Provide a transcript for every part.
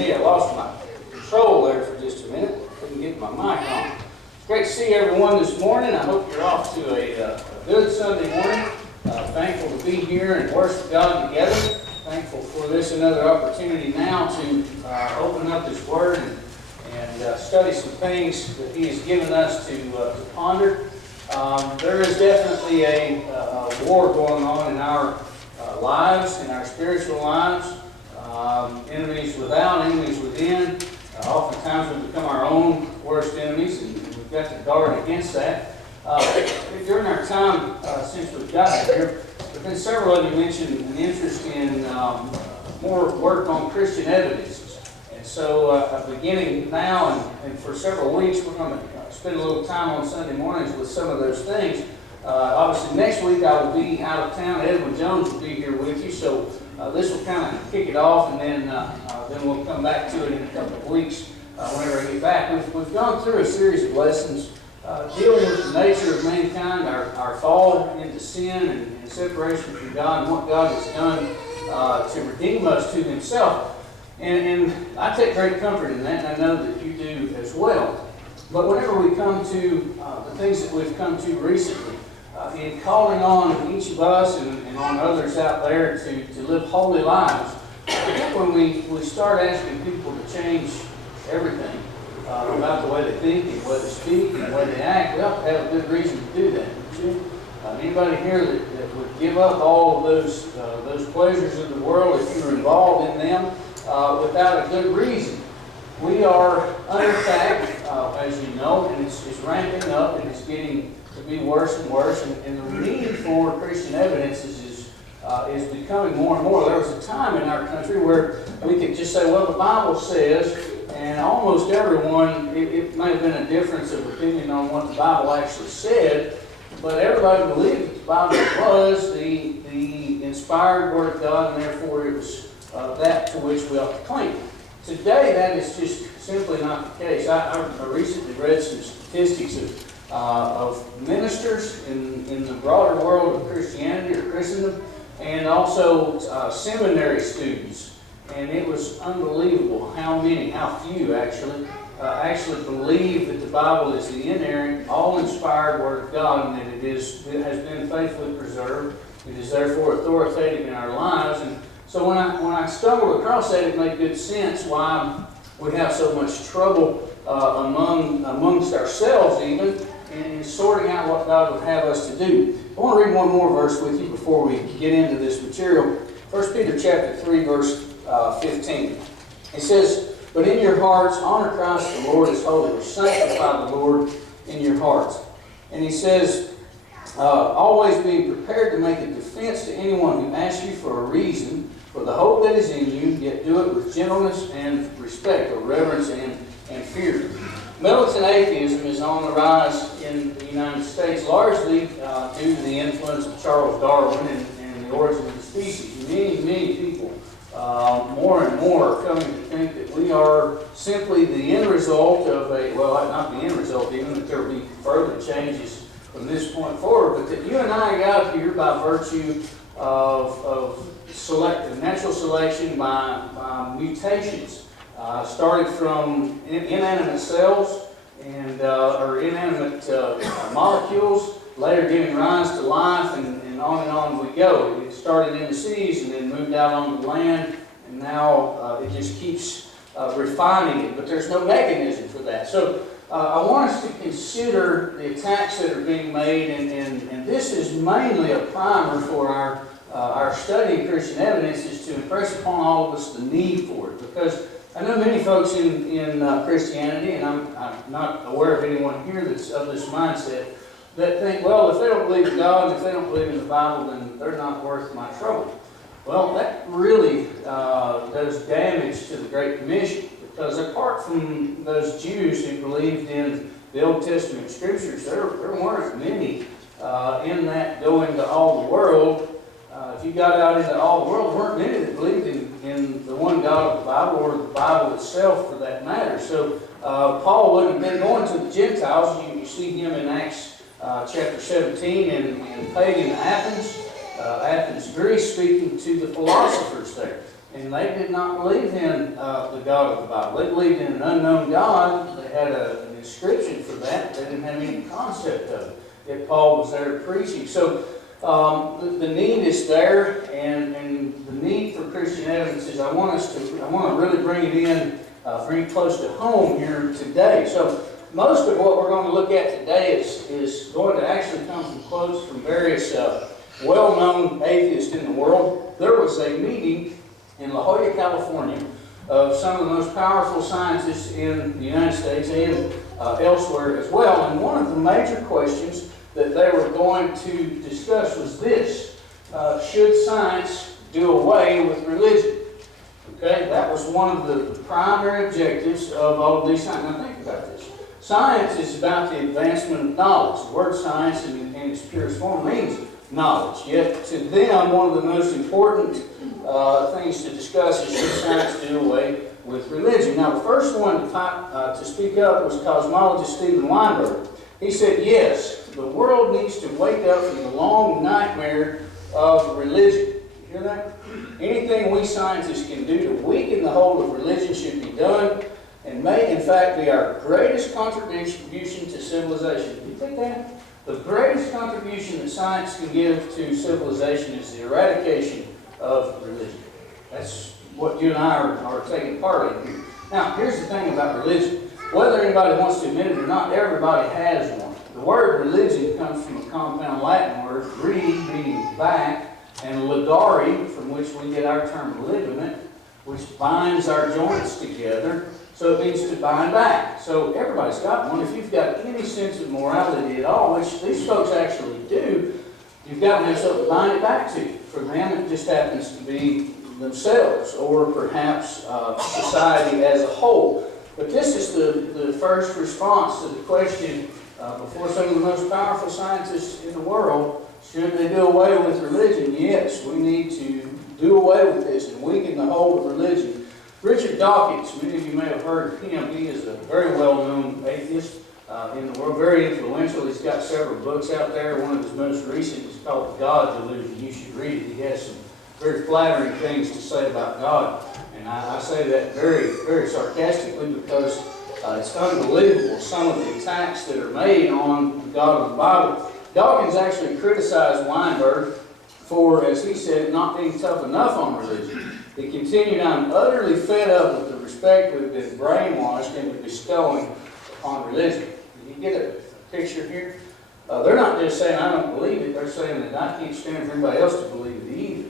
me. I lost my control there for just a minute. Couldn't get my mic on. It's great to see everyone this morning. I hope you're off to a good Sunday morning. Thankful to be here and worship God together. Thankful for this another opportunity now to open up His Word and study some things that He has given us to ponder. There is definitely a war going on in our lives, in our spiritual lives. Enemies without, enemies within. Oftentimes we become our own worst enemies, and we've got to guard against that. During our time since we've gotten here, there have been several of you mentioned an interest in more work on Christian evidences. And so beginning now and for several weeks, we're going to spend a little time on Sunday mornings with some of those things. Obviously next week I will be out of town. Edwin Jones will be here with you, so this will kind of kick it off, and then we'll come back to it in a couple of weeks whenever I get back. We've gone through a series of lessons dealing with the nature of mankind, our fall into sin and separation from God, and what God has done to redeem us to Himself. And I take great comfort in that, and I know that you do as well. But whenever we come to the things that we've come to recently, in calling on each of us and on others out there to live holy lives, I think when we start asking people to change everything about the way they think and the way they speak and the way they act, we ought to have a good reason to do that, don't you? Anybody here that would give up all of those pleasures of the world if you're involved in them without a good reason? We are under attack, as you know, and it's ramping up and it's getting to be worse and worse, and the need for Christian evidences is becoming more and more. There was a time in our country where we could just say, well, the Bible says, and almost everyone, it may have been a difference of opinion on what the Bible actually said, but everybody believed that the Bible was the inspired Word of God, and therefore it was that to which we ought to cling. Today, that is just simply not the case. I recently read some statistics of ministers in the broader world of Christianity or Christendom, and also seminary students. And it was unbelievable how few actually believe that the Bible is the inerrant, all-inspired Word of God, and that it has been faithfully preserved. It is therefore authoritative in our lives. And so when I stumbled across that, it made good sense why we have so much trouble amongst ourselves even in sorting out what God would have us to do. I want to read one more verse with you before we get into this material. 1 Peter chapter 3, verse 15. It says, "But in your hearts honor Christ the Lord as holy, or sanctify the Lord in your hearts." And he says, always being prepared to make a defense to anyone who asks you for a reason for the hope that is in you, yet do it with gentleness and respect, or reverence and fear. Militant atheism is on the rise in the United States, largely due to the influence of Charles Darwin and the origin of the species. Many people, more and more, are coming to think that we are simply the end result of not the end result, even that there will be further changes from this point forward, but that you and I got here by virtue of natural selection by mutations. Started from inanimate cells or inanimate molecules, later giving rise to life, and on we go. It started in the seas and then moved out on the land, and now it just keeps refining it, but there's no mechanism for that. So I want us to consider the attacks that are being made, and this is mainly a primer for our study of Christian evidence, is to impress upon all of us the need for it. Because I know many folks in Christianity, and I'm not aware of anyone here that's of this mindset, that think, well, if they don't believe in God, if they don't believe in the Bible, then they're not worth my trouble. Well, that really does damage to the Great Commission, because apart from those Jews who believed in the Old Testament Scriptures, there weren't many in that going to all the world. If you got out into all the world, there weren't many that believed in the one God of the Bible, or the Bible itself for that matter. So Paul wouldn't have been going to the Gentiles. You see him in Acts chapter 17 in pagan Athens, Greece, speaking to the philosophers there. And they did not believe in the God of the Bible. They believed in an unknown God. They had an inscription for that. They didn't have any concept of it. Yet Paul was there preaching. So the need is there, and the need for Christian evidence is I want to really bring it in, bring it close to home here today. So most of what we're going to look at today is going to actually come from quotes from various well-known atheists in the world. There was a meeting in La Jolla, California, of some of the most powerful scientists in the United States and elsewhere as well. And one of the major questions that they were going to discuss was this: should science do away with religion? Okay, that was one of the primary objectives of all of these science. Now think about this. Science is about the advancement of knowledge. The word science in its purest form means knowledge. Yet to them, one of the most important things to discuss is should science do away with religion. Now the first one to speak up was cosmologist Stephen Weinberg. He said, yes, the world needs to wake up from the long nightmare of religion. You hear that? Anything we scientists can do to weaken the hold of religion should be done, and may in fact be our greatest contribution to civilization. Do you think that? The greatest contribution that science can give to civilization is the eradication of religion. That's what you and I are taking part in here. Now, here's the thing about religion. Whether anybody wants to admit it or not, everybody has one. The word religion comes from a compound Latin word, re, meaning back, and ligare, from which we get our term ligament, which binds our joints together. So it means to bind back. So everybody's got one. If you've got any sense of morality at all, which these folks actually do, you've got to have something to bind it back to. For them, it just happens to be themselves, or perhaps society as a whole. But this is the first response to the question before some of the most powerful scientists in the world: should they do away with religion? Yes, we need to do away with this and weaken the hold of religion. Richard Dawkins, many of you may have heard of him. He is a very well-known atheist in the world, very influential. He's got several books out there. One of his most recent is called The God Delusion. You should read it. He has some very flattering things to say about God. And I say that very, very sarcastically because it's unbelievable some of the attacks that are made on the God of the Bible. Dawkins actually criticized Weinberg for, as he said, not being tough enough on religion. He continued, I'm utterly fed up with the respect we've been brainwashed into bestowing upon religion. Did you get a picture here? They're not just saying, I don't believe it. They're saying that I can't stand for anybody else to believe it either.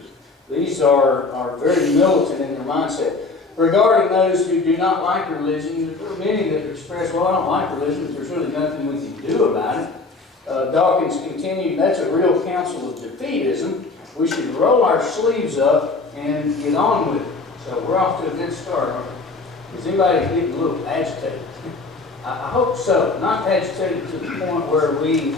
These are very militant in their mindset. Regarding those who do not like religion, there are many that express, well, I don't like religion, but there's really nothing we can do about it. Dawkins continued, that's a real counsel of defeatism. We should roll our sleeves up and get on with it. So we're off to a good start, aren't we? Is anybody getting a little agitated? I hope so. Not agitated to the point where we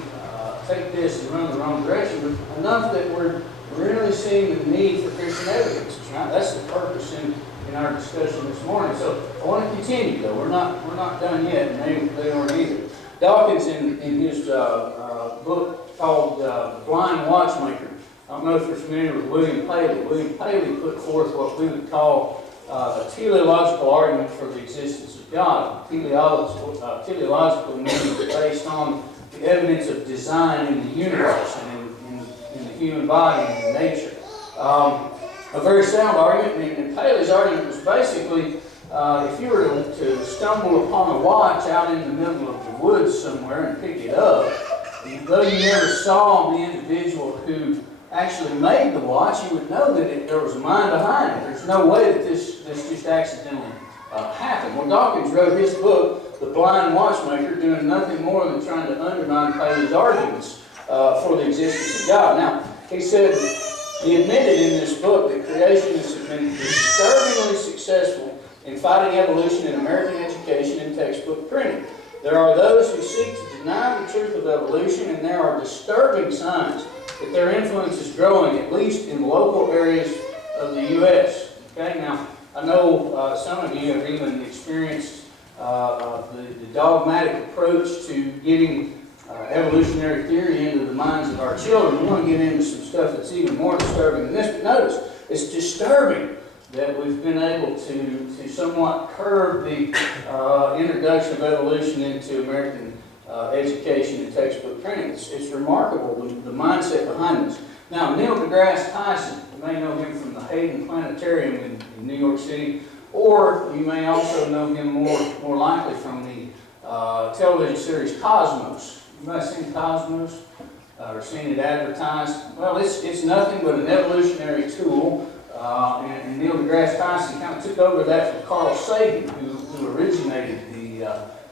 take this and run the wrong direction, but enough that we're really seeing the need for Christian evidence. Right? That's the purpose in our discussion this morning. So I want to continue, though. We're not done yet, and they aren't either. Dawkins, in his book called Blind Watchmaker, I don't know if you're familiar with William Paley. William Paley put forth what we would call a teleological argument for the existence of God. Teleological meaning based on the evidence of design in the universe and in the human body and in nature. A very sound argument, and Paley's argument was basically if you were to stumble upon a watch out in the middle of the woods somewhere and pick it up, though you never saw the individual who actually made the watch, you would know that there was a mind behind it. There's no way that this just accidentally happened. Well, Dawkins wrote his book, The Blind Watchmaker, doing nothing more than trying to undermine Paley's arguments for the existence of God. Now, he said, he admitted in this book that creationists have been disturbingly successful in fighting evolution in American education and textbook printing. There are those who seek to deny the truth of evolution, and there are disturbing signs that their influence is growing, at least in local areas of the U.S. Okay, now, I know some of you have even experienced the dogmatic approach to getting evolutionary theory into the minds of our children. We want to get into some stuff that's even more disturbing than this, but notice, it's disturbing that we've been able to somewhat curb the introduction of evolution into American education and textbook printing. It's remarkable, the mindset behind this. Now, Neil deGrasse Tyson, you may know him from the Hayden Planetarium in New York City, or you may also know him more likely from the television series Cosmos. You might have seen Cosmos or seen it advertised. Well, it's nothing but an evolutionary tool, and Neil deGrasse Tyson kind of took over that from Carl Sagan, who originated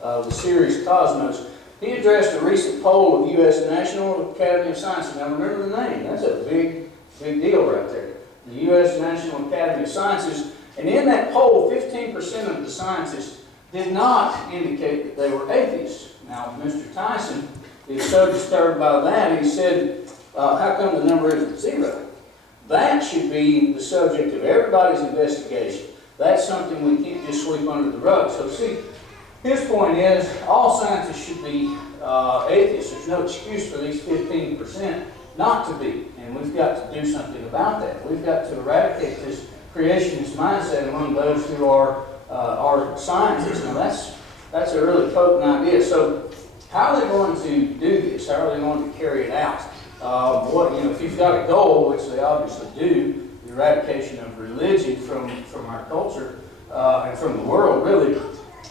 the series Cosmos. He addressed a recent poll of the U.S. National Academy of Sciences. Now remember the name, that's a big deal right there. The U.S. National Academy of Sciences. And in that poll, 15% of the scientists did not indicate that they were atheists. Now, Mr. Tyson is so disturbed by that, he said, how come the number isn't 0? That should be the subject of everybody's investigation. That's something we can't just sweep under the rug. So see, his point is, all scientists should be atheists. There's no excuse for these 15% not to be. And we've got to do something about that. We've got to eradicate this creationist mindset among those who are scientists. Now that's a really potent idea. So how are they going to do this? How are they going to carry it out? If you've got a goal, which they obviously do, the eradication of religion from our culture and from the world, really,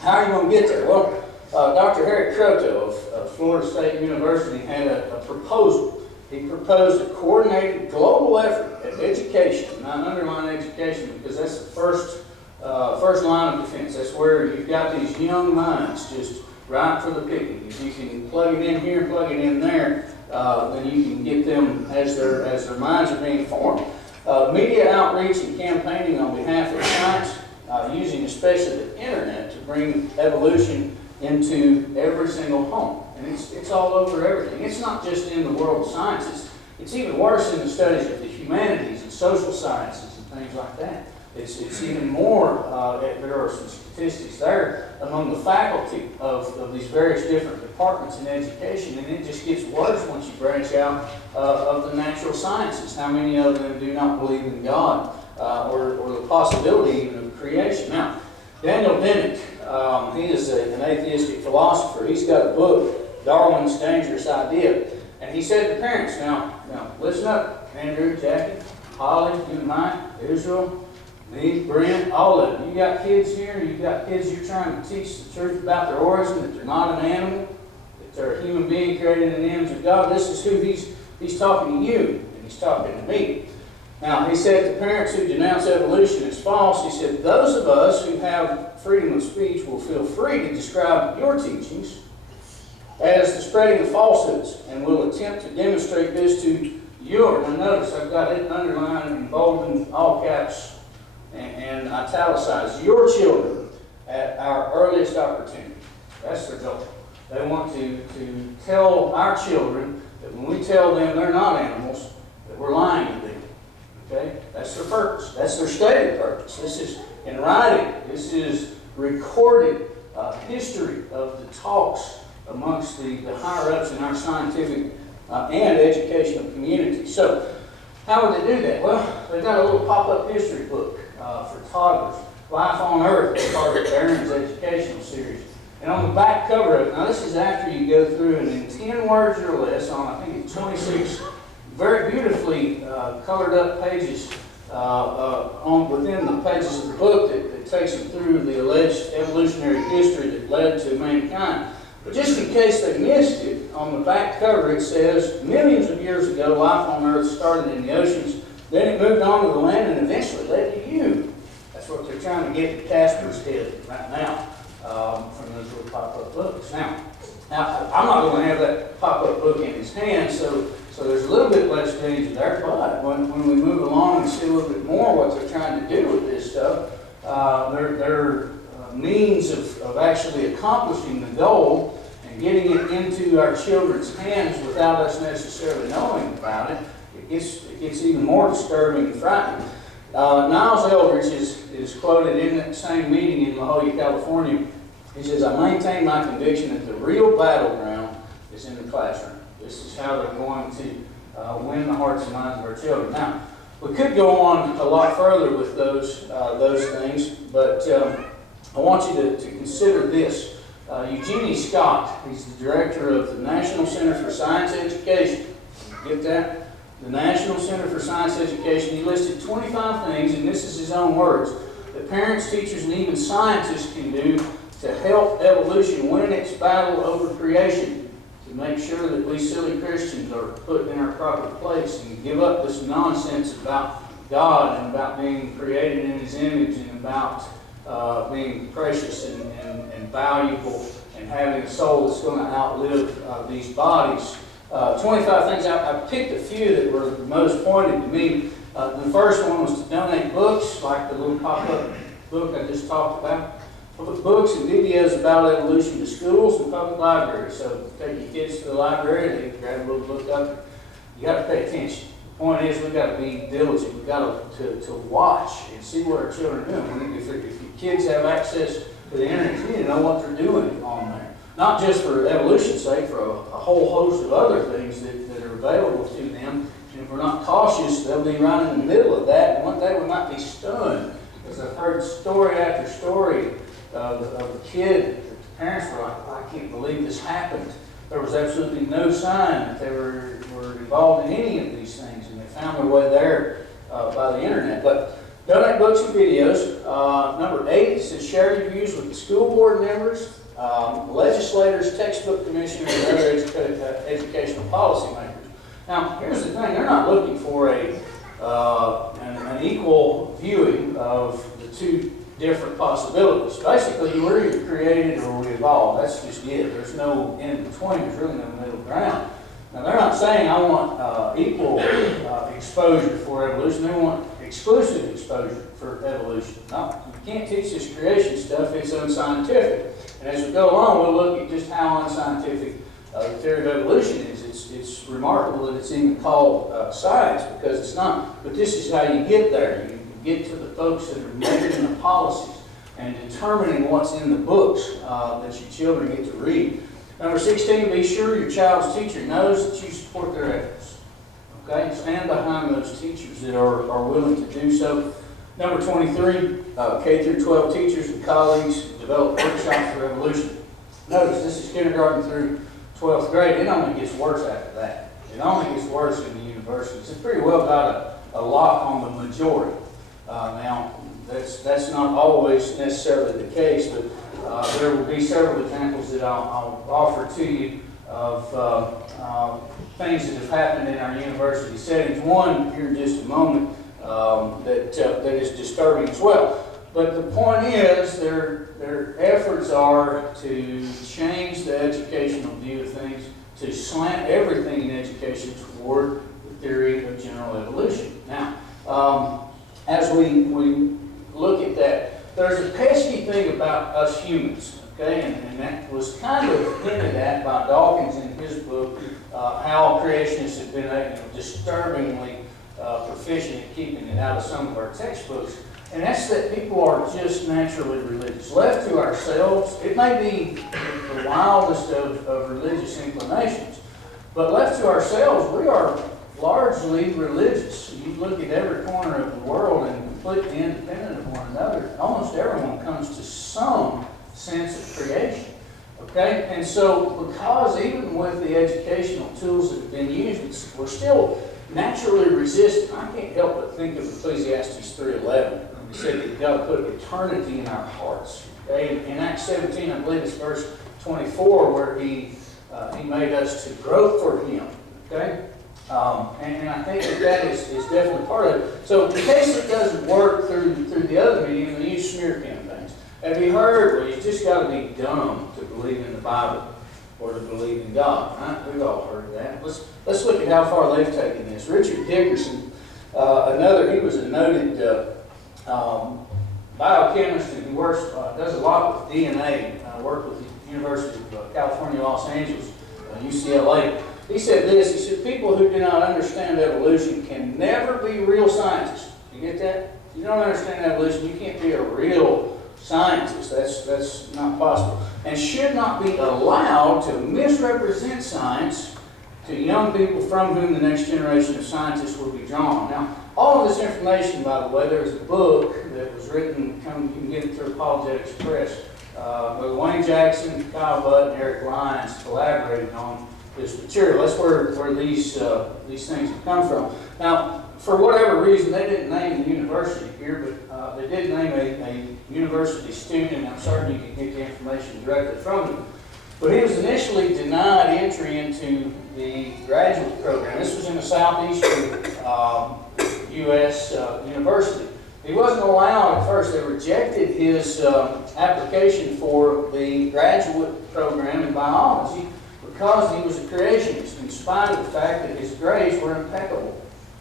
how are you going to get there? Well, Dr. Harry Croto of Florida State University had a proposal. He proposed a coordinated global effort at education, and I underline education because that's the first line of defense. That's where you've got these young minds just ripe for the picking. If you can plug it in here, plug it in there, then you can get them as their minds are being formed. Media outreach and campaigning on behalf of science, using especially the internet to bring evolution into every single home. And it's all over everything. It's not just in the world of sciences. It's even worse in the studies of the humanities and social sciences and things like that. It's even more, there are some statistics there among the faculty of these various different departments in education, and it just gets worse once you branch out of the natural sciences. How many of them do not believe in God or the possibility even of creation? Now, Daniel Dennett, he is an atheistic philosopher. He's got a book, Darwin's Dangerous Idea. And he said to parents, now listen up, Andrew, Jackie, Holly, you and Mike, Israel, me, Brent, all of them. You got kids here, you got kids you're trying to teach the truth about their origin, that they're not an animal, that they're a human being created in the image of God. This is who he's talking to you, and he's talking to me. Now, he said to parents who denounce evolution as false, he said, those of us who have freedom of speech will feel free to describe your teachings as the spreading of falsehoods, and will attempt to demonstrate this to your, now notice I've got it underlined in bold and all caps and italicized, your children at our earliest opportunity. That's their goal. They want to tell our children that when we tell them they're not animals, that we're lying to them. Okay? That's their purpose. That's their stated purpose. This is in writing. This is recorded history of the talks amongst the higher-ups in our scientific and educational community. So, how would they do that? Well, they've got a little pop-up history book for toddlers, Life on Earth, as part of Aaron's educational series. And on the back cover of it, now this is after you go through and in 10 words or less, on I think it's 26 very beautifully colored up pages within the pages of the book that takes them through the alleged evolutionary history that led to mankind. But just in case they missed it, on the back cover it says, millions of years ago, life on Earth started in the oceans, then it moved on to the land and eventually led to you. That's what they're trying to get to Casper's head right now from those little pop-up books. Now, I'm not going to have that pop-up book in his hand, so there's a little bit less danger there, but when we move along and see a little bit more what they're trying to do with this stuff, their means of actually accomplishing the goal and getting it into our children's hands without us necessarily knowing about it, it gets even more disturbing and frightening. Niles Eldridge is quoted in that same meeting in La Jolla, California. He says, I maintain my conviction that the real battleground is in the classroom. This is how they're going to win the hearts and minds of our children. Now, We could go on a lot further with those things, but I want you to consider this. Eugenie Scott, he's the director of the National Center for Science Education. Get that? The National Center for Science Education. He listed 25 things, and this is his own words, that parents, teachers, and even scientists can do to help evolution win its battle over creation, to make sure that we silly Christians are put in our proper place and give up this nonsense about God and about being created in His image and about being precious and valuable and having a soul that's going to outlive these bodies. 25 things. I picked a few that were the most pointed to me. The first one was to donate books, like the little pop-up book I just talked about. Books and videos about evolution to schools and public libraries. So take your kids to the library, they grab a little book up. You got to pay attention. The point is, we've got to be diligent. We've got to watch and see what our children are doing. If your kids have access to the internet, you need to know what they're doing on there. Not just for evolution's sake, for a whole host of other things that are available to them. And if we're not cautious, they'll be right in the middle of that. And one day we might be stunned, because I've heard story after story of a kid that the parents were like, I can't believe this happened. There was absolutely no sign that they were involved in any of these things, and they found their way there by the internet. But donate books and videos. Number 8, it says share your views with the school board members, legislators, textbook commissioners, and other educational policymakers. Now, here's the thing. They're not looking for an equal viewing of the two different possibilities. Basically, we're either created or we evolve. That's just it. There's no in between. There's really no middle ground. Now, they're not saying I want equal exposure for evolution. They want exclusive exposure for evolution. No, you can't teach this creation stuff. It's unscientific. And as we go along, we'll look at just how unscientific the theory of evolution is. It's remarkable that it's even called science, because it's not. But this is how you get there. You get to the folks that are making the policies and determining what's in the books that your children get to read. Number 16, be sure your child's teacher knows that you support their efforts. Okay? Stand behind those teachers that are willing to do so. Number 23, K through 12 teachers and colleagues develop workshops for evolution. Notice this is kindergarten through 12th grade. It only gets worse after that. It only gets worse in the universities. It's pretty well got a lock on the majority. Now, that's not always necessarily the case, but there will be several examples that I'll offer to you of things that have happened in our university settings. One, here in just a moment, that is disturbing as well. But the point is, their efforts are to change the educational view of things, to slant everything in education toward the theory of general evolution. Now, as we look at that, there's a pesky thing about us humans, okay? And that was kind of hinted at by Dawkins in his book, how creationists have been disturbingly proficient at keeping it out of some of our textbooks. And that's that people are just naturally religious. Left to ourselves, it may be the wildest of religious inclinations, but left to ourselves, we are largely religious. You look at every corner of the world and completely independent of one another, almost everyone comes to some sense of creation. Okay? And so, because even with the educational tools that have been used, we're still naturally resistant. I can't help but think of Ecclesiastes 3:11. He said that you've got to put eternity in our hearts. Okay? In Acts 17, I believe it's verse 24, where he made us to grow for Him. Okay? And I think that is definitely part of it. So in case it doesn't work through the other medium, they use smear campaigns. Have you heard, well, you just got to be dumb to believe in the Bible or to believe in God, right? We've all heard that. Let's look at how far they've taken this. Richard Dickerson, he was a noted biochemist, and he does a lot with DNA, worked with the University of California, Los Angeles, UCLA. He said this, he said, people who do not understand evolution can never be real scientists. You get that? If you don't understand evolution, you can't be a real scientist. That's not possible. And should not be allowed to misrepresent science to young people from whom the next generation of scientists will be drawn. Now, all of this information, by the way, there's a book that was written, you can get it through Apologetics Press, by Wayne Jackson, Kyle Butt, and Eric Lyons collaborated on this material. That's where these things have come from. Now, for whatever reason, they didn't name the university here, but they did name a university student. I'm certain you can get the information directly from him. But he was initially denied entry into the graduate program. This was in a southeastern U.S. university. He wasn't allowed at first. They rejected his application for the graduate program in biology because he was a creationist, in spite of the fact that his grades were impeccable.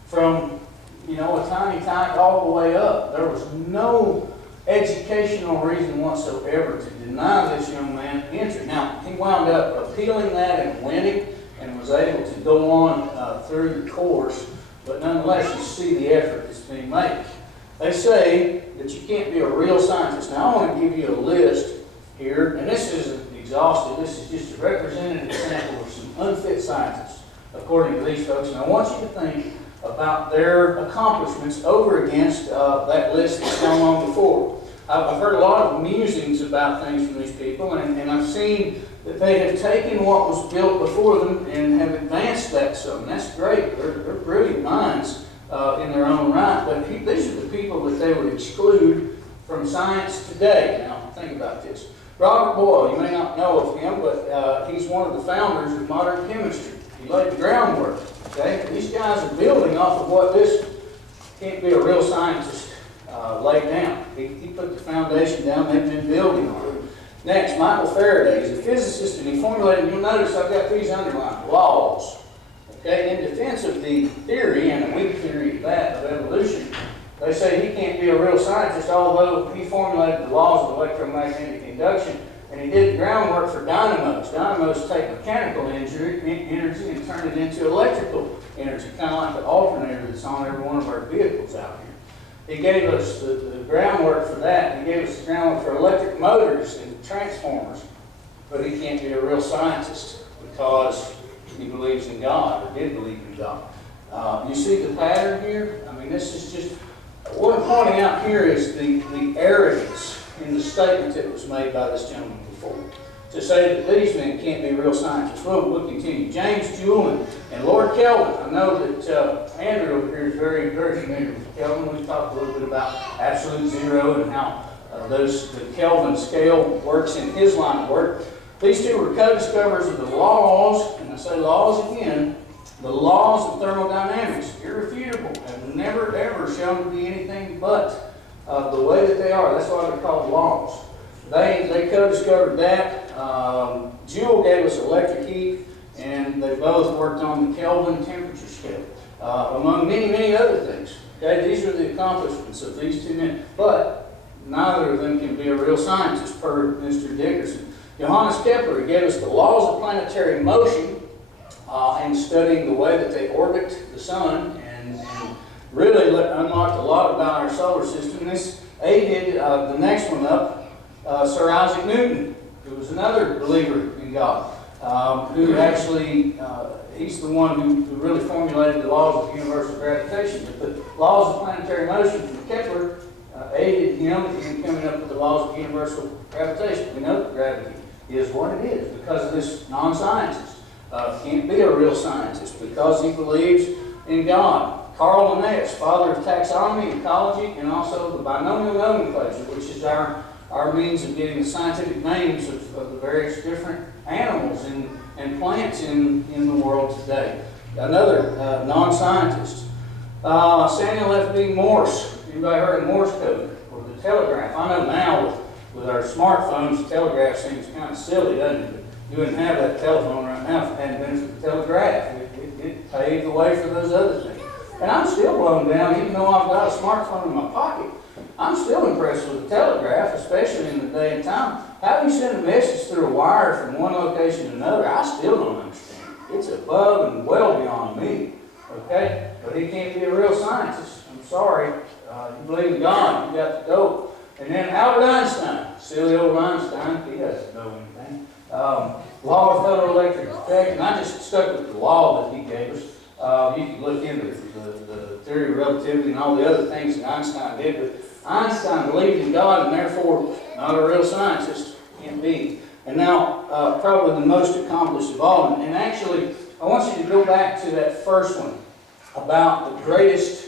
From, a tiny tyke all the way up. There was no educational reason whatsoever to deny this young man entry. Now, he wound up appealing that and winning and was able to go on through the course, but nonetheless, you see the effort that's being made. They say that you can't be a real scientist. Now, I want to give you a list here, and this isn't exhaustive. This is just a representative sample of some unfit scientists, according to these folks. And I want you to think about their accomplishments over against that list that's gone on before. I've heard a lot of musings about things from these people, and I've seen that they have taken what was built before them and have advanced that some. That's great. They're brilliant minds in their own right, but these are the people that they would exclude from science today. Now, think about this. Robert Boyle, you may not know of him, but he's one of the founders of modern chemistry. He laid the groundwork. Okay? These guys are building off of what this can't be a real scientist laid down. He put the foundation down, they've been building on it. Next, Michael Faraday. He's a physicist, and he formulated, you'll notice I've got these underlined, laws. Okay? In defense of the theory, and a weak theory at that, of evolution, they say he can't be a real scientist, although he formulated the laws of electromagnetic induction, and he did the groundwork for dynamos. Dynamos take mechanical energy and turn it into electrical energy, kind of like the alternator that's on every one of our vehicles out here. He gave us the groundwork for that. He gave us the groundwork for electric motors and transformers, but he can't be a real scientist because he believes in God, or did believe in God. You see the pattern here? I mean, this is just, what I'm pointing out here is the arrogance in the statement that was made by this gentleman before, to say that these men can't be real scientists. We'll continue. James Joule and Lord Kelvin. I know that Andrew over here is very, very familiar with Kelvin. We've talked a little bit about absolute zero and how the Kelvin scale works in his line of work. These two were co-discoverers of the laws, and I say laws again, the laws of thermodynamics, irrefutable, have never ever shown to be anything but the way that they are. That's why they're called laws. They co-discovered that. Joule gave us electric heat, and they both worked on the Kelvin temperature scale, among many, many other things. Okay, these are the accomplishments of these two men, but neither of them can be a real scientist, per Mr. Dickerson. Johannes Kepler gave us the laws of planetary motion, and studying the way that they orbit the sun, and really unlocked a lot about our solar system. This aided the next one up, Sir Isaac Newton, who was another believer in God, who actually, he's the one who really formulated the laws of universal gravitation. But the laws of planetary motion from Kepler aided him in coming up with the laws of universal gravitation. We know that gravity is what it is because of this non-scientist. Can't be a real scientist because he believes in God. Carl Linnaeus, father of taxonomy, ecology, and also the binomial nomenclature, which is our means of getting the scientific names of the various different animals and plants in the world today. Another non-scientist. Samuel F.B. Morse. Anybody heard of Morse code or the telegraph? I know now with our smartphones, the telegraph seems kind of silly, doesn't it? You wouldn't have that telephone right now if it hadn't been for the telegraph. It paved the way for those other things. And I'm still blown down, even though I've got a smartphone in my pocket. I'm still impressed with the telegraph, especially in the day and time. How do you send a message through a wire from one location to another? I still don't understand. It's above and well beyond me. Okay? But he can't be a real scientist. I'm sorry. You believe in God, you got to go. And then Albert Einstein, silly old Einstein, he doesn't know anything. Law of photoelectric effect, and I just stuck with the law that he gave us. You can look into the theory of relativity and all the other things that Einstein did, but Einstein believed in God and therefore not a real scientist. Can't be. And now, probably the most accomplished of all. And actually, I want you to go back to that first one about the greatest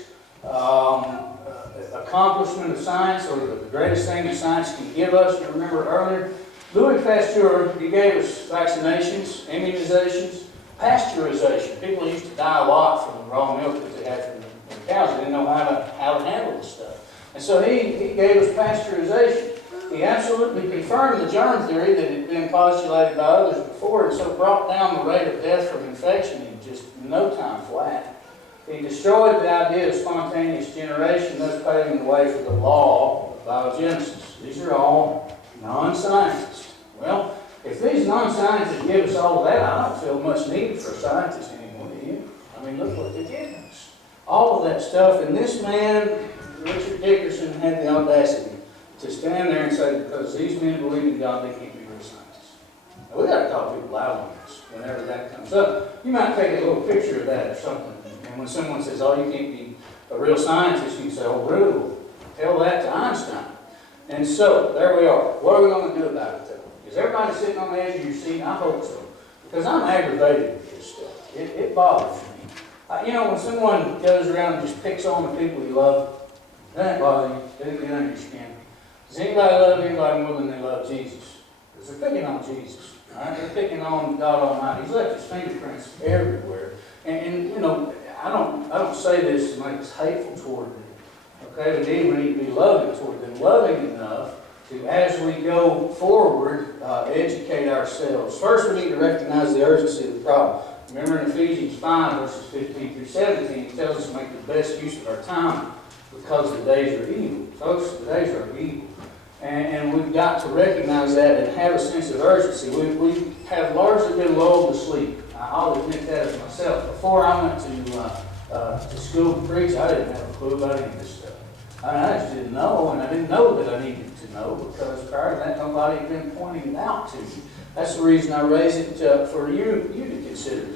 accomplishment of science, or the greatest thing that science can give us. You remember earlier, Louis Pasteur, he gave us vaccinations, immunizations, pasteurization. People used to die a lot from the raw milk that they had from the cows. They didn't know how to handle this stuff. And so he gave us pasteurization. He absolutely confirmed the germ theory that had been postulated by others before, and so brought down the rate of death from infection in just no time flat. He destroyed the idea of spontaneous generation, thus paving the way for the law of biogenesis. These are all non-scientists. Well, if these non-scientists give us all of that, I don't feel much need for scientists anymore, do you? I mean, look what they did us. All of that stuff, and this man, Richard Dickerson, had the audacity to stand there and say, because these men believe in God, they can't be real scientists. Now, we got to call people out on this whenever that comes up. You might take a little picture of that or something, and when someone says, oh, you can't be a real scientist, you can say, oh, really? Tell that to Einstein. And so, there we are. What are we going to do about it, though? Is everybody sitting on the edge of your seat? I hope so. Because I'm aggravated with this stuff. It bothers me. You know, when someone goes around and just picks on the people you love, that ain't bothering you. It doesn't get under your skin. Does anybody love anybody more than they love Jesus? Because they're picking on Jesus. All right? They're picking on God Almighty. He's left his fingerprints everywhere. And you know, I don't say this to make us hateful toward them. Okay, but indeed we need to be loving toward them, loving enough to, as we go forward, educate ourselves. First, we need to recognize the urgency of the problem. Remember in Ephesians 5, verses 15 through 17, it tells us to make the best use of our time because the days are evil. Folks, the days are evil. And we've got to recognize that and have a sense of urgency. We have largely been lulled to sleep. I'll admit that as myself. Before I went to school to preach, I didn't have a clue about any of this stuff. I just didn't know, and I didn't know that I needed to know because prior to that, nobody had been pointing it out to me. That's the reason I raise it for you to consider.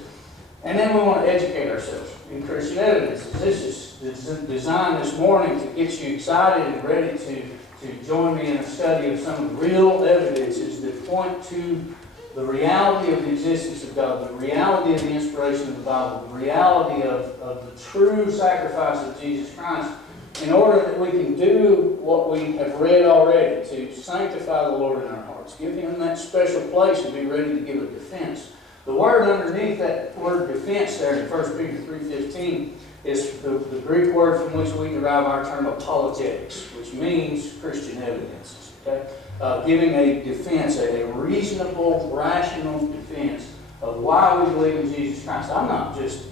And then we want to educate ourselves in Christian evidence. This is designed this morning to get you excited and ready to join me in a study of some real evidences that point to the reality of the existence of God, the reality of the inspiration of the Bible, the reality of the true sacrifice of Jesus Christ, in order that we can do what we have read already, to sanctify the Lord in our hearts, give Him that special place and be ready to give a defense. The word underneath that word defense there in 1 Peter 3:15 is the Greek word from which we derive our term apologetics, which means Christian evidences. Okay? Giving a defense, a reasonable, rational defense of why we believe in Jesus Christ. I'm not just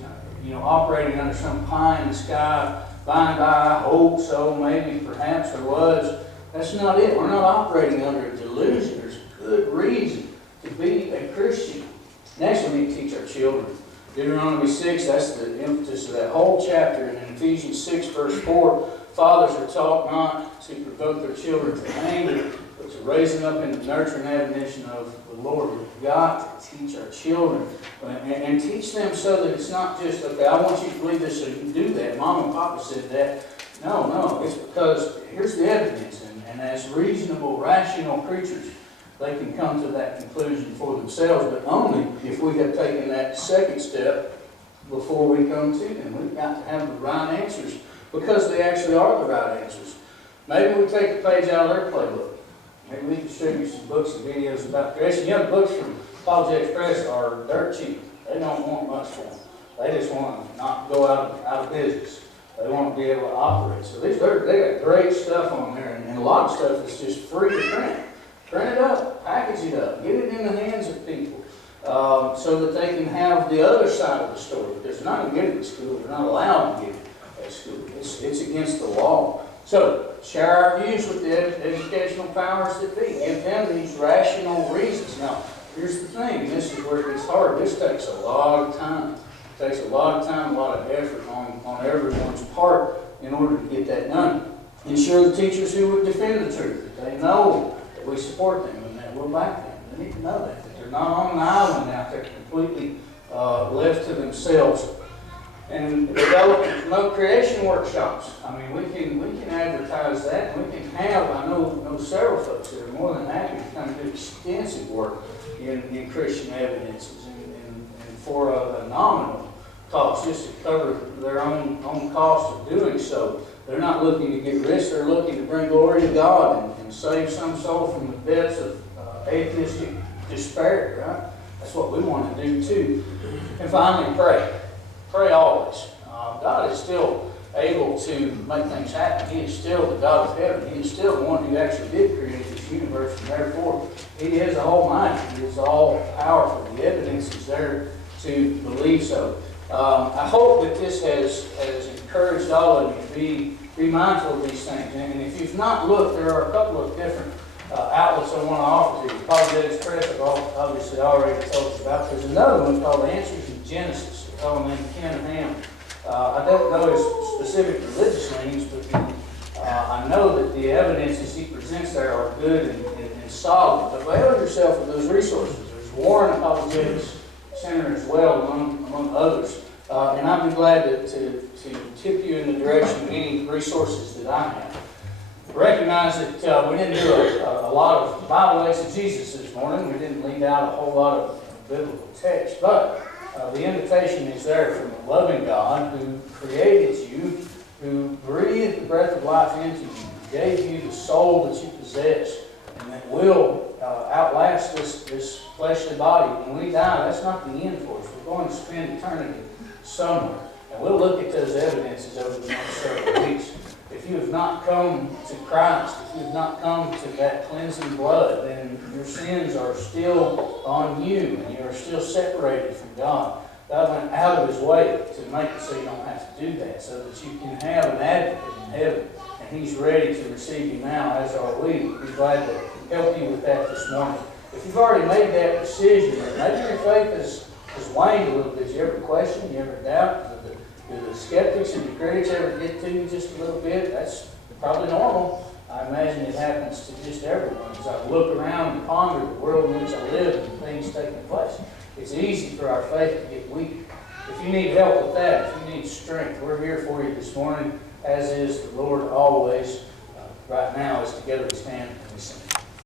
operating under some pie in the sky, by and by, I hope so, maybe, perhaps there was. That's not it. We're not operating under a delusion. There's good reason to be a Christian. Next, we need to teach our children. Deuteronomy 6, that's the emphasis of that whole chapter. And in Ephesians 6, verse 4, fathers are taught not to provoke their children to anger, but to raise them up in the nurture and admonition of the Lord. We've got to teach our children and teach them so that it's not just, okay, I want you to believe this so you can do that. Mom and Papa said that. No, it's because here's the evidence. And as reasonable, rational creatures, they can come to that conclusion for themselves, but only if we have taken that second step before we come to them. We've got to have the right answers because they actually are the right answers. Maybe we take a page out of their playbook. Maybe we distribute some books and videos about creation. You know, books from College Express are dirt cheap. They don't want much for them. They just want to not go out of business. They want to be able to operate. So they got great stuff on there, and a lot of stuff is just free to print. Print it up, package it up, get it in the hands of people so that they can have the other side of the story. Because they're not going to get it at school. They're not allowed to get it at school. It's against the law. So, share our views with the educational powers that be. Give them these rational reasons. Now, here's the thing, and this is where it gets hard. This takes a lot of time. It takes a lot of time, a lot of effort on everyone's part in order to get that done. Ensure the teachers who would defend the truth, that they know that we support them and that we'll back them. They need to know that they're not on an island out there completely left to themselves. and develop and promote creation workshops. I mean, we can advertise that, and we can have, I know several folks that are more than happy to come do extensive work in Christian evidences, and for a nominal cost, just to cover their own cost of doing so. They're not looking to get rich, they're looking to bring glory to God and save some soul from the depths of atheistic despair, right? That's what we want to do too. And finally, pray. Pray always. God is still able to make things happen. He is still the God of heaven. He is still the one who actually did create this universe, and therefore He is almighty. He is all powerful. The evidence is there to believe so. I hope that this has encouraged all of you to be mindful of these things. And if you've not looked, there are a couple of different outlets I want to offer to you. Apologetics Press, I've obviously already told you about. There's another one called Answers in Genesis. It's called named Ken Ham. I don't know his specific religious leanings, but I know that the evidences he presents there are good and solid. But avail yourself of those resources. There's Warren Apologetics Center as well, among others. And I'd be glad to tip you in the direction of any resources that I have. Recognize that we didn't do a lot of Bible exegesis this morning. We didn't leave out a whole lot of biblical text, but the invitation is there from a loving God who created you, who breathed the breath of life into you, gave you the soul that you possess, and that will outlast this fleshly body. When we die, that's not the end for us. We're going to spend eternity somewhere. And we'll look at those evidences over the next several weeks. If you have not come to Christ, if you have not come to that cleansing blood, then your sins are still on you, and you are still separated from God. God went out of His way to make it so you don't have to do that, so that you can have an advocate in heaven, and He's ready to receive you now, as are we. We'd be glad to help you with that this morning. If you've already made that decision, and maybe your faith has waned a little bit, you ever question, you ever doubt, do the skeptics and the critics ever get to you just a little bit? That's probably normal. I imagine it happens to just everyone. As I look around and ponder the world in which I live and things taking place, it's easy for our faith to get weak. If you need help with that, if you need strength, we're here for you this morning, as is the Lord always. Right now, as together we stand and we sing.